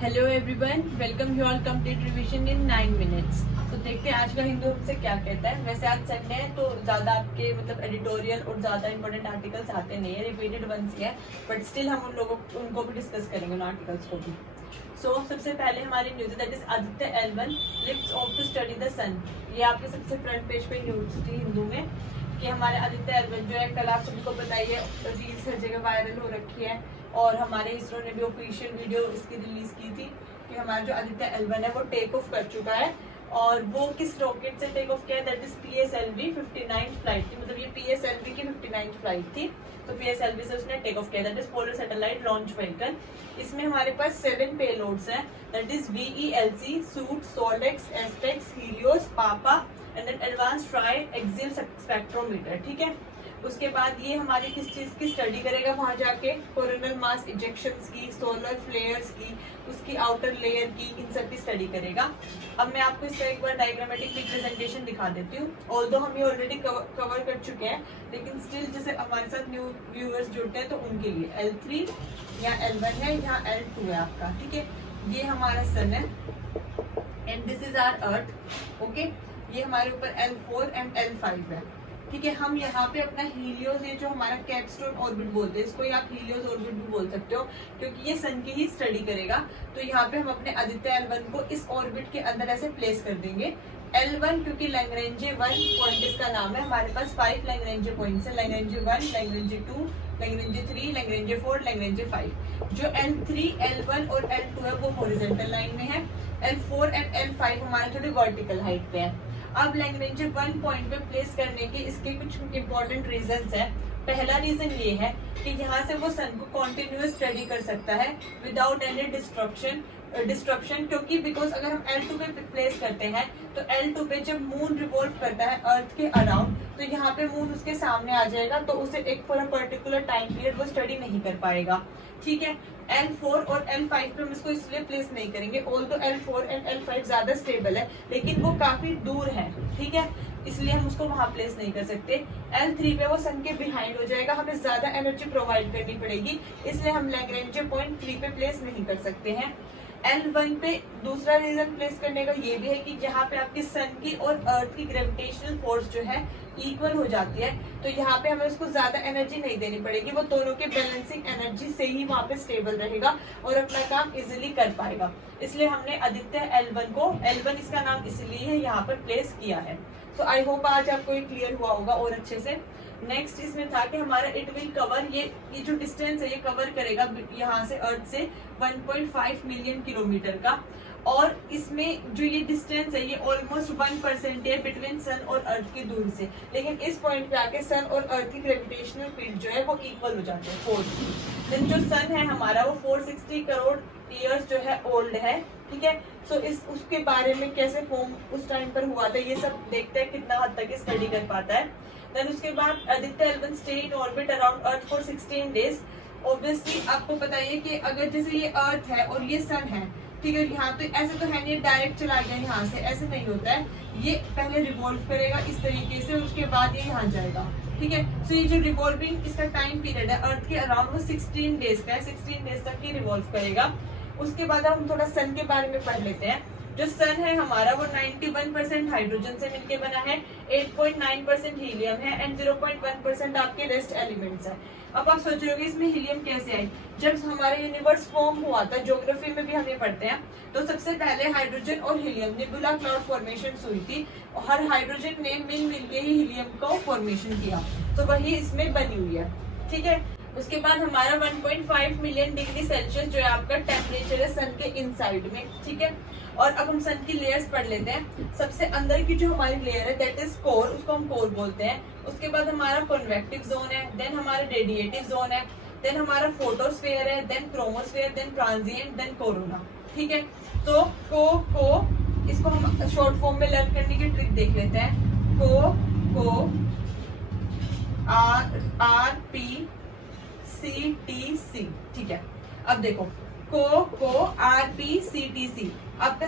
Hello everyone, welcome you all complete revision in 9 minutes. तो देखते हैं आज का हिंदू हमसे क्या कहता है। वैसे आज संडे है तो ज्यादा आपके मतलब एडिटोरियल और ज्यादा इंपॉर्टेंट आर्टिकल्स आते नहीं है, रिपीटेड वंस ही है, बट स्टिल हम उनको भी डिस्कस करेंगे उन आर्टिकल्स को भी। सबसे पहले हमारी news that is Aditya L1 lifts off to study the sun. ये आपके सबसे फ्रंट पेज पे न्यूज थी हिंदू में कि हमारे आदित्य L1 जो है, कल आप सभी को बताइए रील्स हर जगह वायरल हो रखी है और हमारे इसरो ने भी ऑफिशियल वीडियो इसकी रिलीज की थी कि हमारा जो आदित्य L1 है वो टेक ऑफ कर चुका है। और वो किस रॉकेट से टेक ऑफ किया है, दैट इज PSLV 59 फ्लाइट थी, मतलब ये PSLV की 59 फ्लाइट थी। तो PSLV से उसने टेक ऑफ किया, that is polar satellite launch vehicle. इसमें हमारे पास 7 पेलोड्स हैं, that is VELC, SUIT, SoLEXS, ASPEX, HEL1OS, PAPA and then advanced tri axial spectrometer. ठीक है, उसके बाद ये हमारी किस चीज की स्टडी करेगा, वहां जाके कोरोनल मास इजेक्शंस की, सोलर फ्लेयर्स की, उसकी आउटर लेयर की, इन सब की स्टडी करेगा। अब मैं आपको इसका एक बार डायग्रामेटिक रिप्रेजेंटेशन दिखा देती हूँ। ऑल्दो हम ये ऑलरेडी कवर कर चुके हैं, लेकिन स्टिल जैसे हमारे साथ न्यू व्यूअर्स जुड़ते हैं तो उनके लिए L3 या L1 है, यहाँ L2 है आपका। ठीक है, ये हमारा सन है and this is our earth. Okay, ये हमारे ऊपर L4 एंड L5 है। ठीक है, हम यहाँ पे अपना हीलियोस, ये जो हमारा कैपस्टोन ऑर्बिट बोलते हैं, इसको आप हीलियोस ऑर्बिट भी बोल सकते हो क्योंकि ये सन की ही स्टडी करेगा। तो यहाँ पे हम अपने आदित्य L1 को इस ऑर्बिट के अंदर ऐसे प्लेस कर देंगे। L1 क्योंकि लैग्रेंजे 1 पॉइंट इसका नाम है, हमारे पास 5 लैग्रेंजे पॉइंट्स है, लैग्रेंजे 1, लैग्रेंजे 2, लैग्रेंजे 3, लैग्रेंजे 4, लैग्रेंजे 5। जो L3, L1 और L2 है वो हॉरिजॉन्टल लाइन में है, L4 एंड L5 हमारे थोड़ी वर्टिकल हाइट पे है। अब लैग्रेंजे 1 पॉइंट पे प्लेस करने के इसके कुछ इंपॉर्टेंट रीजंस है। पहला रीजन ये है कि यहाँ से वो सन को कॉन्टिन्यूअस स्टडी कर सकता है विदाउट एनी डिस्ट्रप्शन, क्योंकि बिकॉज अगर हम L2 पे प्लेस करते हैं तो L2 पे जब मून रिवॉल्व करता है अर्थ के अराउंड, तो यहाँ पे मून उसके सामने आ जाएगा, तो उसे एक for a particular time period वो स्टडी नहीं कर पाएगा। ठीक है, L4 और L5 पे हम इसको इसलिए प्लेस नहीं करेंगे, ऑल्दो L4 एंड L5 ज्यादा स्टेबल है लेकिन वो काफी दूर है। ठीक है, इसलिए हम उसको वहां प्लेस नहीं कर सकते। L3 पे वो सन के बिहाइंड हो जाएगा, हमें ज्यादा एनर्जी प्रोवाइड करनी पड़ेगी, इसलिए हम लैग्रेंजे पॉइंट 3 पे प्लेस नहीं कर सकते हैं। L1 पे दूसरा रीजन प्लेस करने का ये भी है कि यहाँ पे आपकी सन की और अर्थ की ग्रेविटेशनल फोर्स जो है इक्वल हो जाती है, तो यहाँ पे हमें उसको ज्यादा एनर्जी नहीं देनी पड़ेगी, वो दोनों के बैलेंसिंग एनर्जी से ही वहाँ पे स्टेबल रहेगा और अपना काम इजिली कर पाएगा। इसलिए हमने आदित्य L1 को, L1 इसका नाम इसलिए है, यहाँ पर प्लेस किया है। सो आई होप आज आपको ये क्लियर हुआ होगा और अच्छे से। नेक्स्ट इसमें था कि हमारा इट विल कवर, ये जो डिस्टेंस है ये कवर करेगा यहाँ से अर्थ से 1.5 मिलियन किलोमीटर का, और इसमें जो ये डिस्टेंस है ये ऑलमोस्ट 1% है बिटवीन सन और अर्थ की दूरी से, लेकिन इस पॉइंट पे आके सन और अर्थ की ग्रेविटेशनल फील्ड जो है वो इक्वल हो जाते हैं, फोर्स। देन जो सन है हमारा वो 460 करोड़ ईयर्स जो है ओल्ड है। ठीक है, सो उसके बारे में कैसे फॉर्म उस टाइम पर हुआ था ये सब देखते हैं, कितना हद तक स्टडी कर पाता है। देन उसके बाद Aditya L1 stay in orbit around earth for 16 days. Obviously आपको बताइए कि अगर जैसे ये अर्थ है और ये सन है, ठीक है, यहाँ तो ऐसे तो है नहीं डायरेक्ट चला गया यहाँ से, ऐसे नहीं होता है, ये पहले रिवॉल्व करेगा इस तरीके से, उसके बाद ये यहाँ जाएगा। ठीक है, सो ये जो रिवॉल्विंग इसका टाइम पीरियड है अर्थ के अराउंड वो 16 डेज का है, 16 डेज तक ये रिवॉल्व करेगा। उसके बाद हम थोड़ा सन के बारे में पढ़ लेते हैं। जो सन है हमारा वो 91% हाइड्रोजन से मिलके बना है, 8.9% हीलियम है एंड 0.1% आपके रेस्ट एलिमेंट्स है। अब आप सोच रहे होगे इसमें हीलियम कैसे आई। जब हमारा यूनिवर्स फॉर्म हुआ था, ज्योग्राफी में भी हम ये पढ़ते हैं, तो सबसे पहले हाइड्रोजन और हीलियम नेबुला क्लाउड फॉर्मेशन हुई थी, और हर हाइड्रोजन ने मिल के ही हीलियम को फॉर्मेशन किया, तो वही इसमें बनी हुई है। ठीक है, उसके बाद हमारा 1.5 मिलियन डिग्री सेल्सियस जो है आपका टेम्परेचर है सन के इनसाइड में। ठीक है, और अब हम सन की लेयर्स पढ़ लेते हैं। सबसे अंदर की जो हमारी लेयर है दैट इज कोर, उसको हम कोर बोलते हैं। उसके बाद हमारा कॉन्वेक्टिव जोन है, देन हमारा रेडिएटिव जोन है, देन हमारा फोटोस्फेयर है, then chromosphere, then transient, then corona. ठीक है, तो इसको हम शॉर्ट फॉर्म में लर्न करने की ट्रिक देख लेते हैं। को RPCTC। ठीक है, अब देखो RPCTC। आपका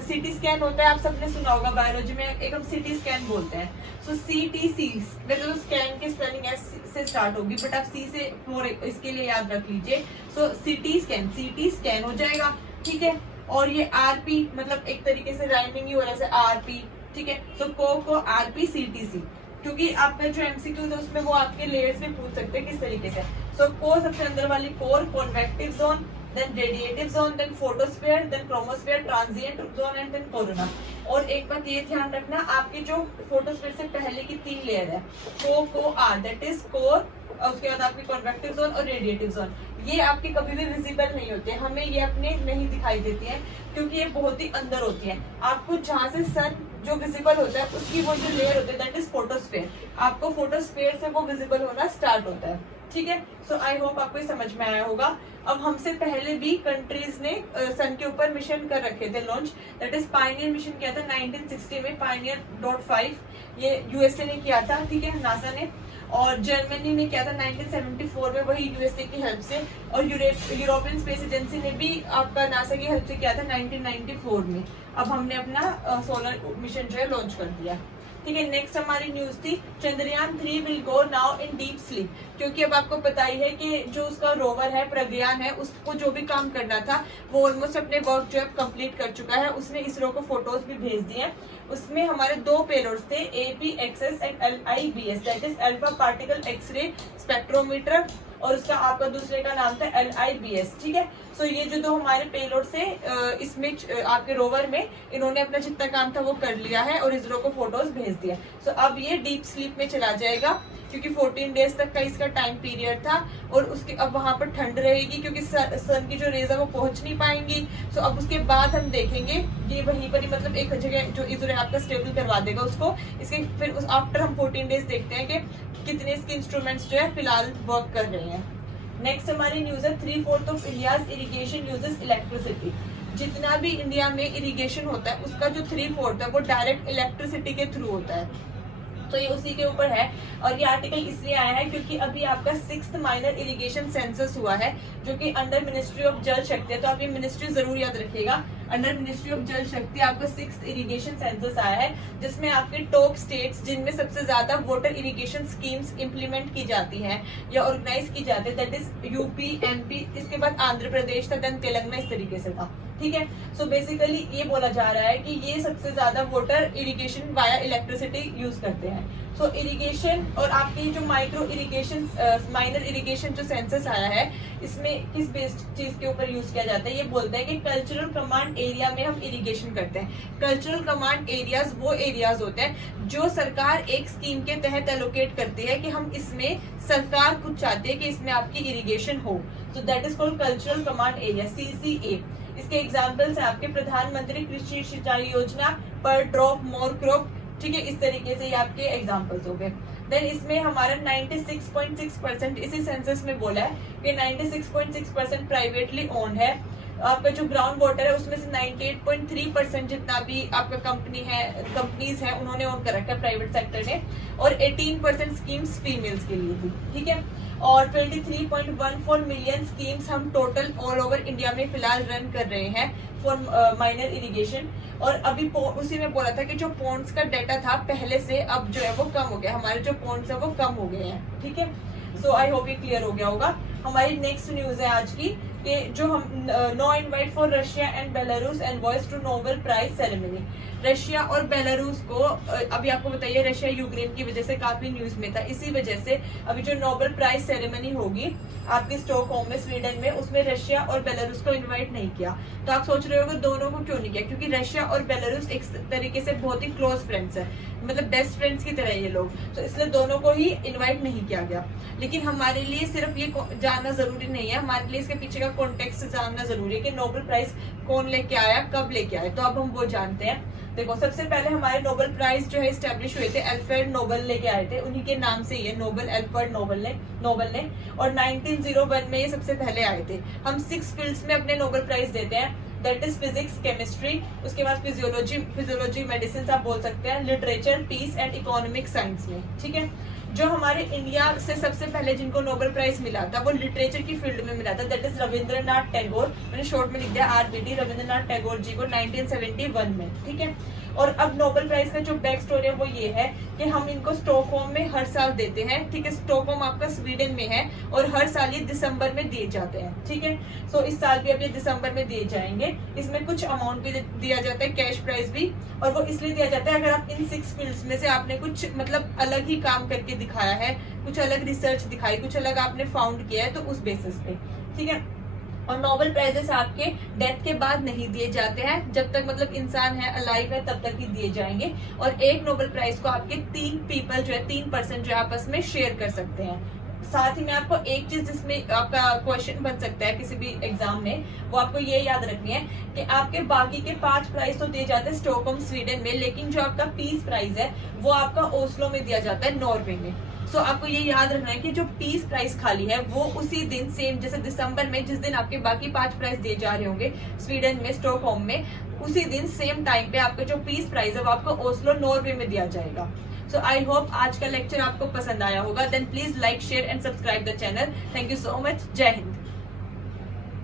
सीटी स्कैन होता है, आप सबने सुना होगा बायोलॉजी में, एक हम सीटी स्कैन बोलते हैं। सो CTC वैसे तो स्कैन की स्पेलिंग एस से स्टार्ट होगी, बट आप सी से फोर इसके लिए याद रख लीजिए। सो सीटी स्कैन हो जाएगा, ठीक है। और ये RP मतलब एक तरीके से राइमिंग ही हो रहा है RP, ठीक है। सो को RPCTC, क्योंकि आपका जो MCQ है उसमें वो आपके लेयर्स में पूछ सकते हैं किस तरीके से। सो कोर सबसे अंदर वाली core, convective zone, then radiative zone, then photosphere, then chromosphere, transient zone and then corona. और एक बात ये ध्यान रखना, आपकी जो फोटोस्फीयर से पहले की 3 लेयर है को R, दैट इज कोर, उसके बाद आपकी कॉन्वेक्टिव जोन और रेडिएटिव जोन, ये आपके कभी भी विजिबल नहीं होते, हमें ये अपने नहीं दिखाई देती है क्योंकि ये बहुत ही अंदर होती है। आपको जहाँ से सन जो विजिबल होता है उसकी वो जो लेयर होती है दैट इज फोटोस्फीयर, आपको फोटोस्फीयर से वो विजिबल होना स्टार्ट होता है, ठीक है। सो आई होप आपको ये समझ में आया होगा। अब हमसे पहले भी कंट्रीज ने सन के ऊपर मिशन कर रखे थे launch, that is Pioneer mission किया था 1960 में, Pioneer.5 ये USA ने किया था, ठीक है, नासा ने। और जर्मनी ने किया था 1974 में, वही USA की हेल्प से। और यूरोपियन स्पेस एजेंसी ने भी आपका नासा की हेल्प से किया था 1994 में। अब हमने अपना सोलर मिशन जो है लॉन्च कर दिया, ठीक है। नेक्स्ट हमारी न्यूज थी Chandrayaan 3 will go now in deep sleep, क्योंकि अब आपको पता ही है कि जो उसका रोवर है प्रज्ञान है, उसको जो भी काम करना था वो ऑलमोस्ट अपने वर्क जो है कंप्लीट कर चुका है। उसने इसरो को फोटोज भी भेज दिए हैं। उसमें हमारे 2 पेलोड्स थे, APXS and LIBS, that is alpha particle X-ray spectrometer, और उसका आपका दूसरे का नाम था LIBS, ठीक है। सो ये जो 2 हमारे पेलोड से इसमें आपके रोवर में इन्होंने अपना जितना काम था वो कर लिया है और इसरो को फोटोज भेज दिया। सो अब ये डीप स्लीप में चला जाएगा, क्योंकि 14 डेज तक का इसका टाइम पीरियड था। और उसके अब वहां पर ठंड रहेगी क्योंकि सन की जो रेज है वो पहुंच नहीं पाएंगी। सो अब उसके बाद हम देखेंगे ये वहीं पर ही मतलब एक जगह जो इसरो आपका स्टेबल करवा देगा उसको। इसके फिर उस आफ्टर हम 14 डेज देखते हैं कि कितने इसके इंस्ट्रूमेंट्स जो है फिलहाल वर्क कर रहे हैं। नेक्स्ट हमारी न्यूज है 3/4 of India's irrigation uses electricity. जितना भी इंडिया में इरिगेशन होता है उसका जो 3/4 है वो डायरेक्ट इलेक्ट्रिसिटी के थ्रू होता है, तो ये उसी के ऊपर है। और ये आर्टिकल इसलिए आया है क्योंकि अभी आपका 6th माइनर इरिगेशन सेंसस हुआ है जो कि अंडर मिनिस्ट्री ऑफ जल शक्ति है। तो आप ये मिनिस्ट्री जरूर याद रखिएगा, अंडर मिनिस्ट्री ऑफ जल शक्ति आपका 6th इरिगेशन सेंसस आया है, जिसमें आपके टॉप स्टेट्स जिनमें सबसे ज्यादा वाटर इरिगेशन स्कीम्स इंप्लीमेंट की जाती है या ऑर्गेनाइज की जाती है, दैट इज UP, MP, इसके बाद आंध्र प्रदेश था, देन तेलंगाना, इस तरीके से था, ठीक है। सो बेसिकली ये बोला जा रहा है कि ये सबसे ज्यादा water irrigation via electricity use करते हैं। सो इरिगेशन और आपकी जो माइक्रो इरिगेशन माइनर इरिगेशन जो सेंसस आया है इसमें किस बेस्ड चीज के ऊपर यूज किया जाता है, ये बोलता है कि कल्चरल कमांड एरिया में हम इरिगेशन करते हैं। कल्चरल कमांड एरियाज वो एरियाज होते हैं जो सरकार एक स्कीम के तहत एलोकेट करती है कि हम इसमें सरकार कुछ चाहती है कि इसमें आपकी इरिगेशन हो, तो that is called cultural command area, CCA। इसके एग्जाम्पल्स है आपके प्रधानमंत्री कृषि सिंचाई योजना, पर ड्रॉप मोर क्रॉप, ठीक है, इस तरीके से ये आपके एग्जाम्पल्स हो गए। देन इसमें हमारा 96.6% इसी सेंसस में बोला है कि 96.6% प्राइवेटली ओन्ड है। आपका जो ग्राउंड वाटर है उसमें से 98.3% जितना भी आपका कंपनीज है उन्होंने ओन कर रखा है प्राइवेट सेक्टर ने, और 18% स्कीम्स फीमेल्स के लिए थी, ठीक है। और 23.14 मिलियन स्कीम्स हम टोटल ऑल ओवर इंडिया में फिलहाल रन कर रहे हैं फॉर माइनर इरिगेशन। और अभी उसी में बोला था कि जो पॉन्ड्स का डाटा था पहले से अब जो है वो कम हो गया, हमारे जो पॉन्ड्स है वो कम हो गए हैं, ठीक है। सो आई होप ये क्लियर हो गया होगा। हमारी नेक्स्ट न्यूज है आज की कि जो हम no invite for Russia and Belarus envoys to Nobel prize ceremony. Russia और बेलारूस को अभी आपको बताइए रशिया यूक्रेन की वजह से काफी न्यूज में था, इसी वजह से अभी जो नोबेल प्राइज सेरेमनी होगी आपके स्टॉकहोम में स्वीडन में, उसमें रशिया और बेलारूस को इनवाइट नहीं किया। तो आप सोच रहे हो दोनों को क्यों नहीं किया, क्योंकि रशिया और बेलारूस एक तरीके से बहुत ही क्लोज फ्रेंड्स है, मतलब बेस्ट फ्रेंड्स की तरह ये लोग, तो इसलिए दोनों को ही इन्वाइट नहीं किया गया। लेकिन हमारे लिए सिर्फ ये जानना जरूरी नहीं है, हमारे लिए इसके पीछे का कॉन्टेक्स्ट जानना जरूरी है कि नोबेल प्राइज कौन लेके आया, कब लेके आया, तो अब हम वो जानते हैं। देखो सबसे पहले हमारे नोबेल प्राइज जो है इस्टेब्लिश हुए थे, अल्फ्रेड नोबेल लेके आए थे, उन्हीं के नाम से ये नोबेल, अल्फ्रेड नोबेल ने, और 1901 में ये सबसे पहले आए थे। हम 6 फील्ड्स में अपने नोबेल प्राइज देते हैं, दैट इज फिजिक्स, केमिस्ट्री, उसके बाद फिजियोलॉजी, मेडिसिन आप बोल सकते हैं, literature, peace and economic science में, ठीक है। जो हमारे इंडिया से सबसे पहले जिनको नोबेल प्राइज मिला था वो लिटरेचर की फील्ड में मिला था, दैट इज रविंद्रनाथ टैगोर। मैंने शॉर्ट में लिख दिया RBD, रविंद्रनाथ टैगोर जी को 1971 में, ठीक है। और अब नोबेल प्राइज का जो बैक स्टोरी है वो ये है कि हम इनको स्टॉकहोम में हर साल देते हैं, ठीक है। स्टॉकहोम आपका स्वीडन में है और हर साल ये दिसंबर में दिए जाते हैं, ठीक है। सो इस साल भी अब ये दिसंबर में दिए जाएंगे। इसमें कुछ अमाउंट भी दिया जाता है, कैश प्राइज भी, और वो इसलिए दिया जाता है अगर आप इन 6 फील्ड्स में से आपने कुछ मतलब अलग ही काम करके दिखाया है, कुछ अलग रिसर्च दिखाई, कुछ अलग आपने फाउंड किया है, तो उस बेसिस पे, ठीक है। और नोबेल प्राइजेस आपके डेथ के बाद नहीं दिए जाते हैं, जब तक मतलब इंसान है, अलाइव है, तब तक ही दिए जाएंगे। और एक नोबेल प्राइज को आपके 3 पीपल जो है, 3% जो आपस में शेयर कर सकते हैं। साथ ही में आपको एक चीज जिसमें आपका क्वेश्चन बन सकता है किसी भी एग्जाम में, वो आपको ये याद रखनी है कि आपके बाकी के 5 प्राइज तो दिए जाते हैं स्टॉकहोम स्वीडन में, लेकिन जो आपका पीस प्राइज है वो आपका ओस्लो में दिया जाता है, नॉर्वे में। सो आपको ये याद रखना है कि जो पीस प्राइज खाली है वो उसी दिन सेम जैसे दिसंबर में जिस दिन आपके बाकी 5 प्राइज दिए जा रहे होंगे स्वीडन में, स्टॉकहोम में, उसी दिन सेम टाइम पे आपका जो पीस प्राइज है वो आपको ओस्लो नॉर्वे में दिया जाएगा। सो आई होप आज का लेक्चर आपको पसंद आया होगा। Then please like, share and subscribe the channel. Thank you so much. जय हिंद।